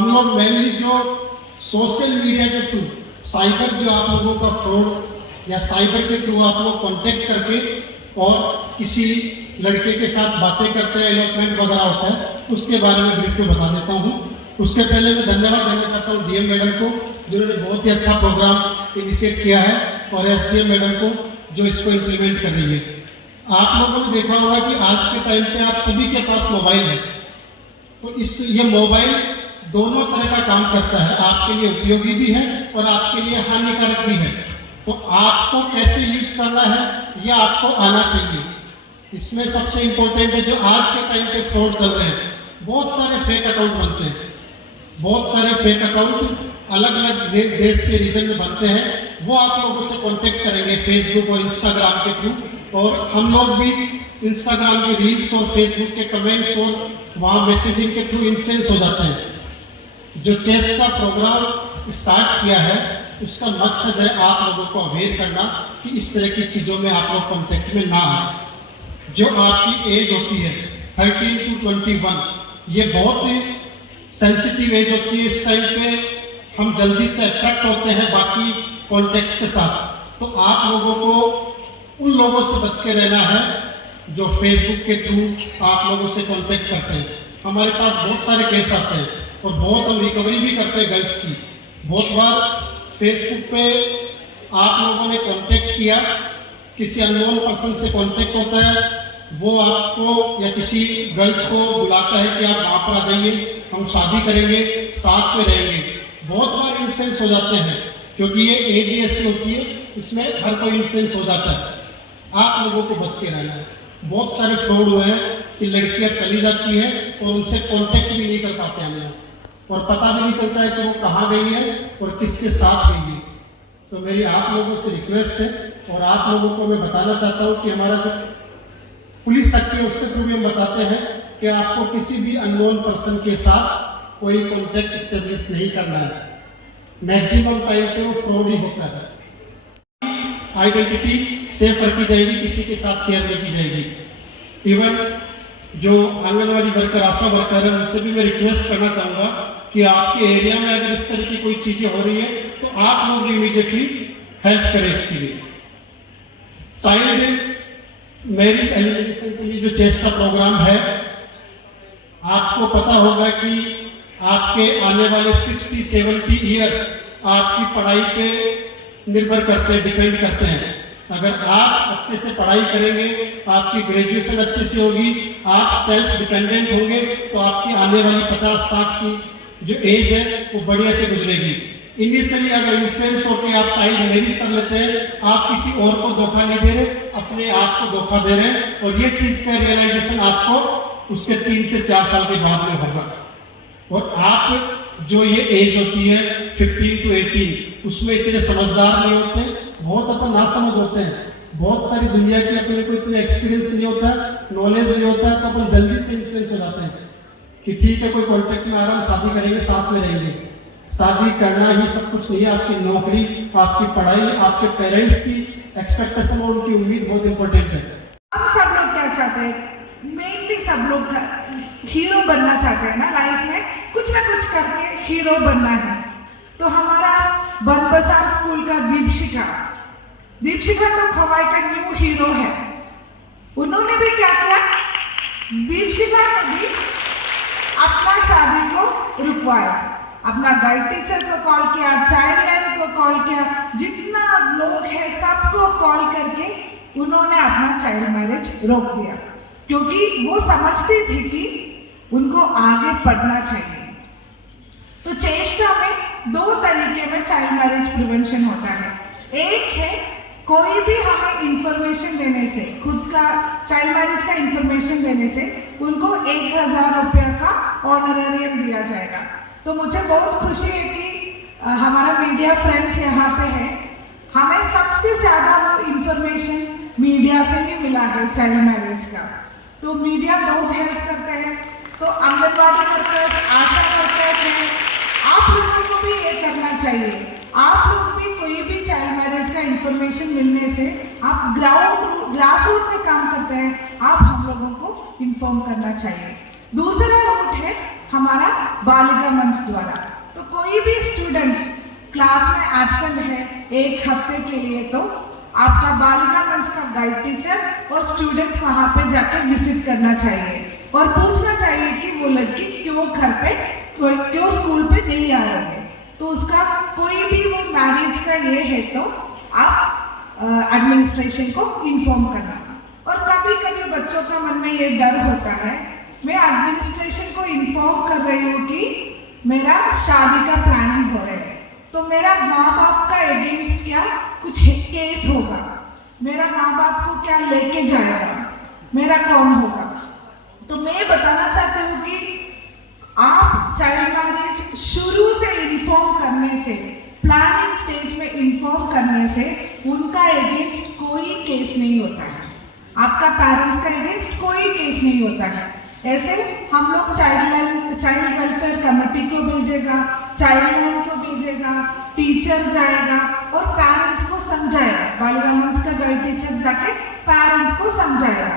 हम लोग मेनली जो सोशल मीडिया के थ्रू साइबर जो आप लोगों का फ्रॉड या साइबर के थ्रू आप लोग कांटेक्ट करके और किसी लड़के के साथ बातें करते हैं, एलोटमेंट वगैरह होता है, उसके बारे में ब्रीफ में बता देता हूँ। उसके पहले मैं धन्यवाद देना चाहता हूँ डीएम मैडम को, जिन्होंने बहुत ही अच्छा प्रोग्राम इनिशिएट किया है, और एसडीएम मैडम को जो इसको इम्प्लीमेंट कर रही है। आप लोगों ने देखा होगा कि आज के टाइम पे आप सभी के पास मोबाइल है, तो ये मोबाइल दोनों तरह का काम करता है, आपके लिए उपयोगी भी है और आपके लिए हानिकारक भी है। तो आपको कैसे यूज करना है यह आपको आना चाहिए। इसमें सबसे इंपॉर्टेंट है जो आज के टाइम पे फ्रॉड चल रहे हैं, बहुत सारे फेक अकाउंट बनते हैं, बहुत सारे फेक अकाउंट अलग अलग देश के रीजन में बनते हैं। वो आप लोगों से कांटेक्ट करेंगे फेसबुक और इंस्टाग्राम के थ्रू, और हम लोग भी इंस्टाग्राम के रील्स और फेसबुक के कमेंट्स और वहाँ मैसेजिंग के थ्रू इन्फ्लुएंस हो जाते हैं। जो चेस का प्रोग्राम स्टार्ट किया है उसका मकसद है आप लोगों को अवेयर करना कि इस तरह की चीज़ों में आप लोग कॉन्टेक्ट में ना आए। जो आपकी एज होती है 13 to 21, ये बहुत ही सेंसिटिव एज होती है। इस टाइम पे हम जल्दी से अट्रैक्ट होते हैं बाकी कॉन्टेक्ट्स के साथ। तो आप लोगों को उन लोगों से बच के रहना है जो फेसबुक के थ्रू आप लोगों से कांटेक्ट करते हैं। हमारे पास बहुत सारे केस आते हैं और बहुत हम रिकवरी भी करते हैं गर्ल्स की। बहुत बार फेसबुक पे आप लोगों ने कांटेक्ट किया, किसी अननोन पर्सन से कांटेक्ट होता है, वो आपको या किसी गर्ल्स को बुलाता है कि आप वहाँ पर आ जाइए, हम शादी करेंगे, साथ में रहेंगे। बहुत बार इन्फ्लुएंस हो जाते हैं क्योंकि ये एज ही ऐसी होती है, इसमें हर कोई इन्फ्लुएंस हो जाता है। आप लोगों को बच के रहना है। बहुत सारे फ्रॉड हुए हैं कि लड़कियां चली जाती हैं और उनसे कांटेक्ट भी नहीं कर पाते हैं और पता भी नहीं चलता है कि वो कहाँ गई है और किसके साथ गई है। तो मेरी आप लोगों से रिक्वेस्ट है, और आप लोगों को मैं बताना चाहता हूँ कि हमारा जो पुलिस तक है उसके थ्रू भी हम बताते हैं कि आपको किसी भी अननोन पर्सन के साथ कोई कॉन्टेक्ट इस्टेब्लिश नहीं करना है। मैक्सिमम टाइम पे वो फ्रॉड ही होता है। आइडेंटिटी सेव रखी जाएगी, किसी के साथ शेयर नहीं की जाएगी। इवन जो आंगनवाड़ी वर्कर, आशा वर्कर है, उनसे भी मैं रिक्वेस्ट करना चाहूँगा कि आपके एरिया में अगर इस तरह की कोई चीज़ें हो रही है तो आप लोग इमीडिएटली हेल्प करें इसके लिए। चाइल्ड मैरिज एलिमिनेशन के लिए जो चेस का प्रोग्राम है, आपको पता होगा कि आपके आने वाले 60-70 ईयर आपकी पढ़ाई पे निर्भर करते हैं, डिपेंड करते हैं। अगर आप अच्छे से पढ़ाई करेंगे, आपकी ग्रेजुएशन अच्छे से होगी, आप सेल्फ डिपेंडेंट होंगे, तो आपकी आने वाली 50-60 की जो एज है वो बढ़िया से गुजरेगी। इनिशियली अगर इन्फ्लुएंस होकर आप चाइल्ड मैरिज कर लेते हैं, आप किसी और को धोखा नहीं दे रहे, अपने आप को धोखा दे रहे हैं, और ये चीज का रियलाइजेशन आपको उसके 3 से 4 साल के बाद में होगा। और आप जो ये एज होती है 15 to 18, उसमें इतने समझदार नहीं होते, बहुत अपन नासमझ होते हैं, बहुत सारी दुनिया की अपने को इतने एक्सपीरियंस नहीं होता, नॉलेज नहीं होता है, तो अपन जल्दी से इन्फ्लुएंस हो जाते हैं कि ठीक है कोई कॉन्टेक्ट में आ रहा है, शादी करेंगे, साथ में रहेंगे। शादी करना ही सब कुछ नहीं है। आपकी नौकरी, आपकी पढ़ाई, आपके पेरेंट्स की एक्सपेक्टेशन और उनकी उम्मीद बहुत इंपॉर्टेंट है। हम सब लोग क्या चाहते हैं, मेनली सब लोग हीरो बनना चाहते हैं ना लाइफ में, कुछ ना कुछ करके हीरो बनना है। तो हमारा बनबसार स्कूल का दीपशिखा तो खवाई का न्यू हीरो है। उन्होंने भी क्या किया, दीपशिखा ने भी अपना शादी को रुकवाया, अपना गाइड टीचर को कॉल किया, चाइल्ड लाइन को कॉल किया, जितना लोग हैं सबको कॉल करके उन्होंने अपना चाइल्ड मैरिज रोक दिया, क्योंकि वो समझती थी कि उनको आगे पढ़ना चाहिए। तो चेष्टा में 2 तरीके में चाइल्ड मैरिज प्रिवेंशन होता है। एक है कोई भी हमें इंफॉर्मेशन देने से, खुद का चाइल्ड मैरिज का इंफॉर्मेशन देने से उनको 1000 रुपया का ऑनरेरियम दिया जाएगा। तो मुझे बहुत खुशी है कि हमारा मीडिया फ्रेंड्स यहाँ पे है। हमें सबसे ज्यादा वो इंफॉर्मेशन मीडिया से ही मिला है चाइल्ड मैरिज का। तो मीडिया बहुत हेल्प करते हैं, तो आंगनबाड़ी वर्कर्स, आशा वर्कर्स हैं, आप लोगों को भी ये करना चाहिए। आप लोग भी कोई भी चाइल्ड मैरिज का इंफॉर्मेशन मिलने से, आप ग्रास रूट पे काम करते हैं, आप हम लोगों को इन्फॉर्म करना चाहिए। दूसरा रूट है हमारा बालिका मंच द्वारा। तो कोई भी स्टूडेंट क्लास में एब्सेंट है एक हफ्ते के लिए, तो आपका बालिका मंच का गाइड टीचर और स्टूडेंट्स वहां पे जाकर विजिट करना चाहिए और पूछना चाहिए कि वो लड़की क्यों घर पे क्यों स्कूल पे नहीं आ रही है। तो उसका कोई भी वो मैरिज का ये है तो आप एडमिनिस्ट्रेशन को इन्फॉर्म करना। और कभी कभी बच्चों का मन में ये डर होता है, मैं एडमिनिस्ट्रेशन को इन्फॉर्म कर रही हूँ कि मेरा शादी का प्लानिंग हो रहा है, तो मेरा माँ बाप का अगेंस्ट क्या कुछ केस होगा, मेरा माँ बाप को क्या लेके जाएगा, मेरा कौन होगा। तो मैं बताना चाहती हूँ कि आप चाइल्ड मैरिज शुरू से इन्फॉर्म करने से, प्लानिंग स्टेज में इन्फॉर्म करने से उनका अगेंस्ट कोई केस नहीं होता है, आपका पेरेंट्स का अगेंस्ट कोई केस नहीं होता है। ऐसे हम लोग चाइल्ड वेलफेयर कमेटी को भेजेगा, चाइल्ड लाइन को भेजेगा, टीचर जाएगा और पेरेंट्स को समझाएगा। बालिका मंच का गाइड टीचर जाके पेरेंट्स को समझाएगा।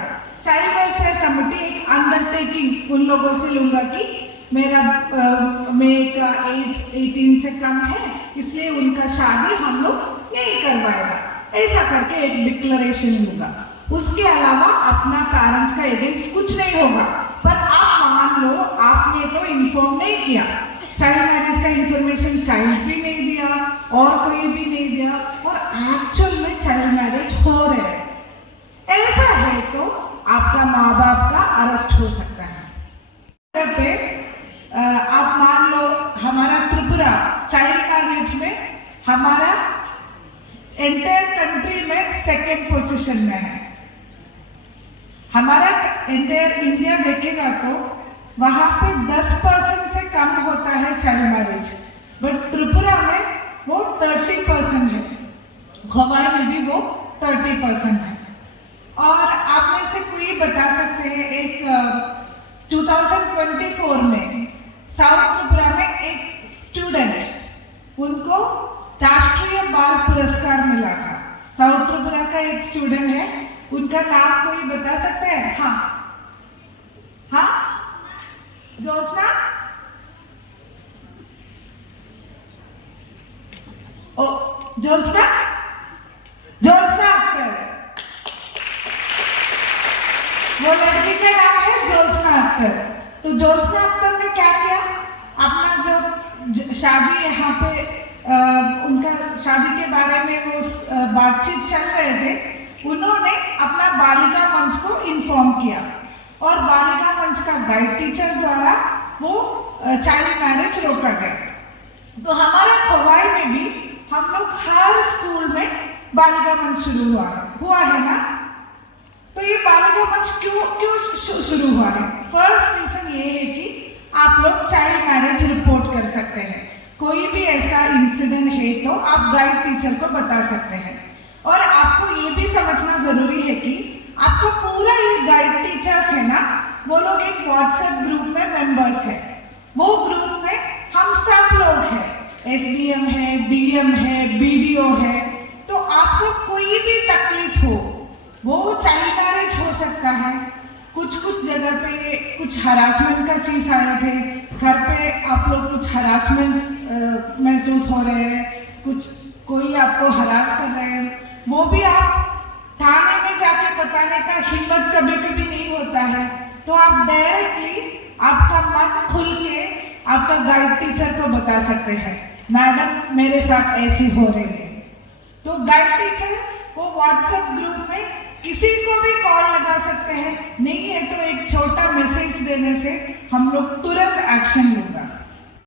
चाइल्ड वेलफेयर कमेटी एक अंडरटेकिंग उन लोगों से लूंगा कि मेरा का एज 18 से कम है, इसलिए उनका शादी हम लोग नहीं करवाएगा, ऐसा करके एक डिक्लेरेशन लूंगा। उसके अलावा अपना पेरेंट्स का एजेंट कुछ नहीं होगा। पर आप मान लो आपने तो इन्फॉर्म नहीं किया, चाइल्ड मैरिज का इंफॉर्मेशन चाइल्ड भी नहीं दिया और कोई भी नहीं दिया और एक्चुअल में चाइल्ड मैरिज हो रहा है, ऐसा है तो आपका माँ बाप का अरेस्ट हो सकता है। आप मान लो हमारा त्रिपुरा चाइल्ड मैरिज में हमारा एंटायर कंट्री में 2nd पोजीशन में है। हमारा एंटायर इंडिया देखेगा तो वहां पे 10% से कम होता है चाइल्ड मैरिज, बट त्रिपुरा में वो 30% है, गोवा में भी वो 30% है। और आप में से कोई बता सकते हैं एक 2024 में साउथ त्रिपुरा में एक स्टूडेंट उनको राष्ट्रीय बाल पुरस्कार मिला था। साउथ त्रिपुरा का एक स्टूडेंट है, उनका नाम कोई बता सकते हैं? हाँ, ज्योत्सना, ज्योत्सना अख्तर, वो लड़की का नाम है ज्योत्सना अख्तर। तो ज्योत्सना अख्तर ने क्या किया, अपना जो शादी यहाँ पे उनका शादी के बारे में वो बातचीत चल रहे थे, उन्होंने अपना बालिका मंच को इन्फॉर्म किया और बालिका मंच का गाइड टीचर द्वारा वो चाइल्ड मैरिज रोका गया। तो हमारा खवाई में भी हम लोग हर स्कूल में बालिका मंच शुरू हुआ है ना। तो ये बालिका मंच क्यों शुरू हुआ है? फर्स्ट रीजन ये है कि आप लोग चाइल्ड मैरिज रिपोर्ट कर सकते हैं, कोई भी ऐसा इंसिडेंट है तो आप गाइड टीचर को बता सकते हैं। और आपको ये भी समझना जरूरी है कि आपका पूरा ये गाइड टीचर्स है ना, वो लोग एक व्हाट्सएप ग्रुप में मेंबर्स है। वो ग्रुप में हम सब लोग हैं, SDM है, DM है, BDO है। तो आपको कोई भी तकलीफ हो, वो चाइल्ड मैरिज हो सकता है, कुछ जगह पे कुछ हरासमेंट का चीज आया थे, घर पे आप लोग कुछ हरासमेंट महसूस हो रहे हैं, कोई आपको हरास कर रहे हैं, वो भी आप थाने में जाके बताने का हिम्मत कभी कभी नहीं होता है। तो आप डायरेक्टली आपका मन खुल के आपका गाइड टीचर को बता सकते हैं, मैडम मेरे साथ ऐसी हो रही है। तो गाइड टीचर वो व्हाट्सएप ग्रुप में किसी को भी कॉल लगा सकते हैं, नहीं है तो एक छोटा मैसेज देने से हम लोग तुरंत एक्शन लूंगा।